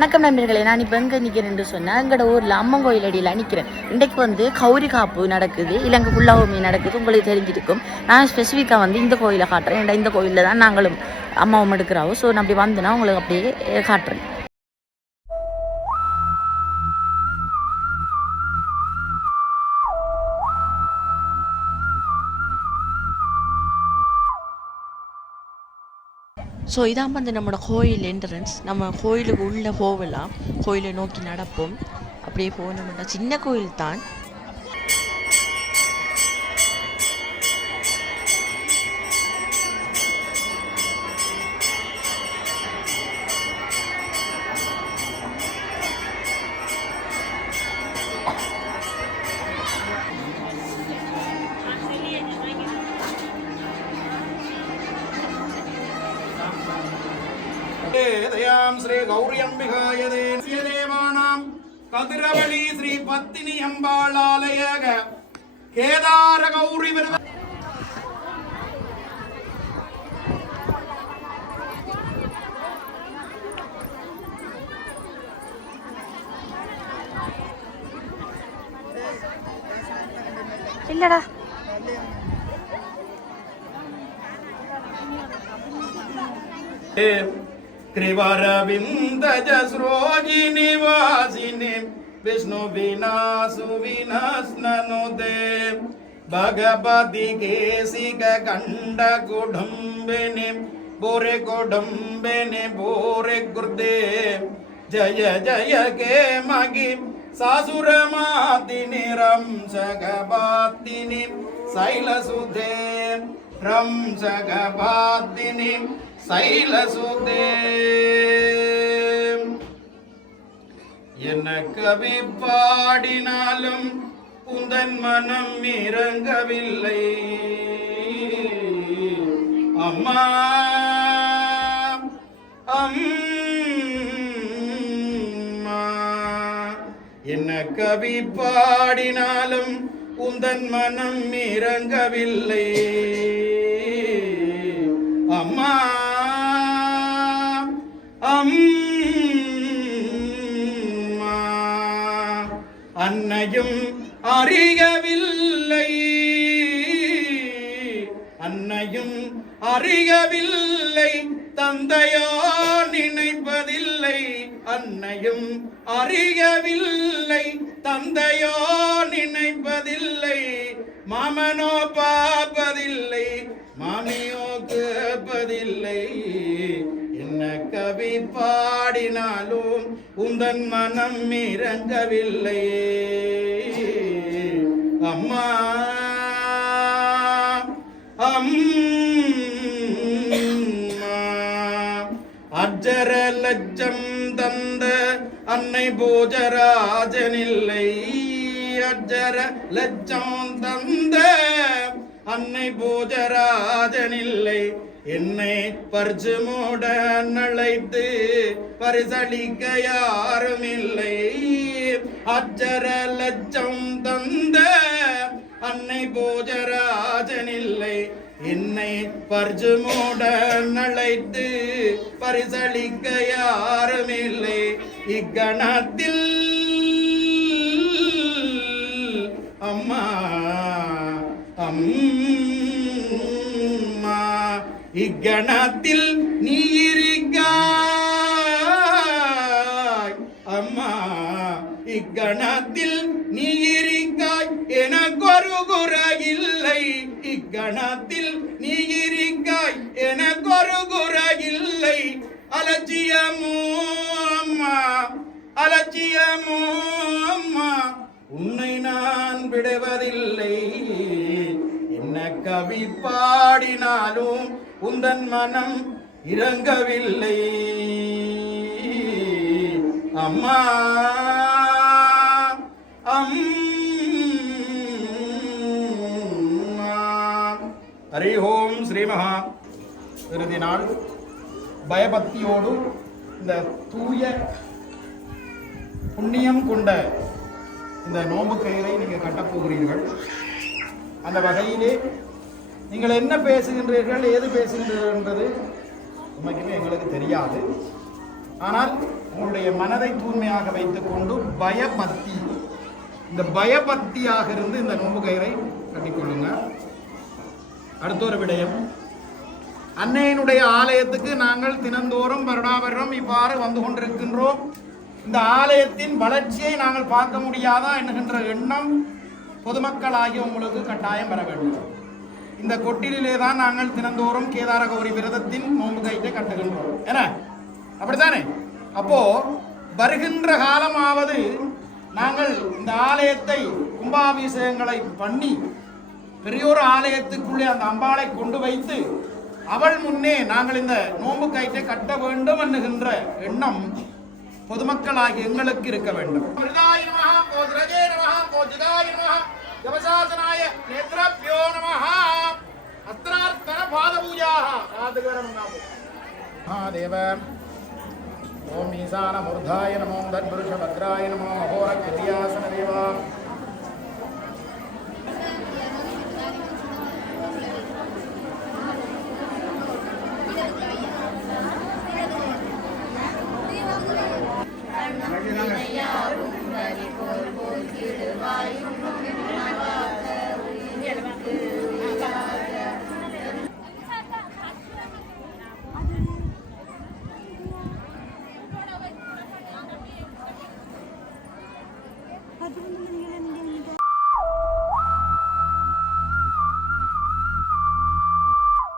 வணக்கம் நண்பர்களே, நான் இப்போ எங்கே நிற்கிறேன்னு சொன்னால் எங்களோட ஊரில் அம்மன் கோயில் அடியில் நிற்கிறேன். இன்றைக்கு கௌரி காப்பு நடக்குது, இலங்கை புல்லாவுமே நடக்குது. உங்களுக்கு தெரிஞ்சிருக்கும். நான் ஸ்பெசிஃபிக்காக இந்த கோயிலை காட்டுறேன். இந்த கோயிலில் தான் நாங்களும் அம்மாவும் எடுக்கிறோம். ஸோ நான் அப்படி வந்தேன்னா உங்களுக்கு அப்படியே காட்டுறேன். ஸோ இதான் நம்மளோட கோயில் என்ட்ரன்ஸ். நம்ம கோயிலுக்கு உள்ளே போகலாம், கோயிலை நோக்கி நடப்போம். அப்படியே போனோம்னா சின்ன கோயில் தான். श्री गौरी अंबिकाय देवानां कदिरवली श्री पत्नी अंबालालय केदार गौरी இல்லடா त्रिवरविंदज सृजिनिवासिनी विष्णु विनाशु विनश्ननुते भगवती केशिक कंड कुडुंबिनी बोरे कुडुंबिनी बोरे कृते जय जय के मगी सासुरमातिनि रंसगपातिनि शैलसुते रंसगपातिनि शैलसुते कवि पाडिनालुम उन्दन मनम इरंगविल्लै अम्मा अम्मा कवि पाडिनालुम उन्दन मनम इरंगविल्लै अम्मा அம்மா அன்னையும் அறியவில்லை அன்னையும் அறியவில்லை தந்தையோ நினைப்பதில்லை அன்னையும் அறியவில்லை தந்தையோ நினைப்பதில்லை மாமனோ பார்ப்பதில்லை மாமியோ கேட்பதில்லை என்ன கவி பாடினாலும் உந்தன் மனம் இறங்கவில்லை அம்மா அம்மா அஜர லட்சம் தந்த அன்னை போஜராஜனில்லை அஜர லட்சம் தந்த அன்னை போஜராஜனில்லை என்னை பரிசு மூட நழைத்து பரிசளிக்க யாரும் இல்லை அஜர லட்சம் தந்த அன்னை போஜராஜனில்லை என்னை பரிசு மூட நழைத்து பரிசளிக்க யாரும் இல்லை இக்கணத்தில் அம்மா அம்மா இக்கணத்தில் நீ இருக்காய் அம்மா இக்கணத்தில் நீ இருக்காய் எனக்கொரு குறை இல்லை இக்கணத்தில் நீ இருக்காய் எனக்கொரு குறை இல்லை அலட்சியமோ அம்மா அலட்சியமோ அம்மா உன்னை நான் விடுவதில்லை என்ன கவி பாடினாலும் உந்தன் மனம் இறங்கவில்லை அம்மா அம்மா ஹரி ஓம் ஸ்ரீ மகா இறுதி நாள் பயபக்தியோடு இந்த தூய புண்ணியம் கொண்ட இந்த நோம்பு கயிறை நீங்கள் கட்டப்போகிறீர்கள். அந்த வகையிலே நீங்கள் என்ன பேசுகின்றீர்கள், ஏது பேசுகின்றீர்கள் என்பது உண்மைக்குமே எங்களுக்கு தெரியாது. ஆனால் உங்களுடைய மனதை தூய்மையாக வைத்துக்கொண்டு பயபக்தி, இந்த பயபக்தியாக இருந்து இந்த நோன்பு கயிறை கட்டிக்கொள்ளுங்க. அடுத்த ஒரு விடயம், அன்னையினுடைய ஆலயத்துக்கு நாங்கள் தினந்தோறும் வருடாவருடம் இவ்வாறு வந்து கொண்டிருக்கின்றோம். இந்த ஆலயத்தின் வளர்ச்சியை நாங்கள் பார்க்க முடியாதா என்கின்ற எண்ணம் பொதுமக்களாகிய உங்களுக்கு கட்டாயம் வர வேண்டும். இந்த கொட்டிலே தான் நாங்கள் தினந்தோறும் கேதார கௌரி விரதத்தின் நோன்பு கயிற்றை கட்டுகின்றோம். ஏன்னா அப்படித்தானே? அப்போ வருகின்ற காலமாவது நாங்கள் இந்த ஆலயத்தை கும்பாபிஷேகங்களை பண்ணி பெரியோர் ஆலயத்துக்குள்ளே அந்த அம்பாளை கொண்டு வைத்து அவள் முன்னே நாங்கள் இந்த நோன்பு கயிற்றை கட்ட வேண்டும் என்கின்ற எண்ணம் பொதுமக்களாகி எங்களுக்கு இருக்க வேண்டும். ஓம் ஈசான மூர்தாய நமோ தத்புருஷ பத்ராய நமோ அகோர கிரியாசன தேவா.